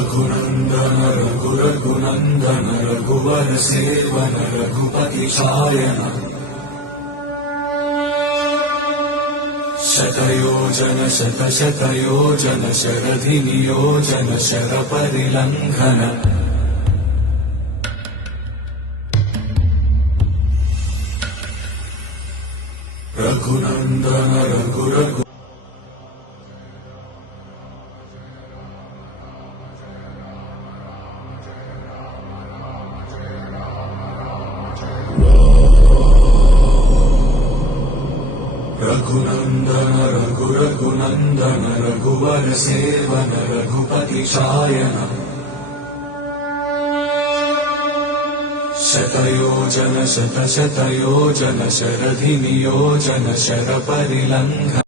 रघुनंदन रघुरघुनंदन रघुवर seven Raghupati Shayan शतयोजन शतशतयोजन शरधि नियोजन शरपरिलंघन रघुनंदन रघुरघु रघुनंदन रघुरघुनंदन रघुवर seven Raghupati Shayan शतयोजन शतशतयोजन शरधि नियोजन शरपरिलंघन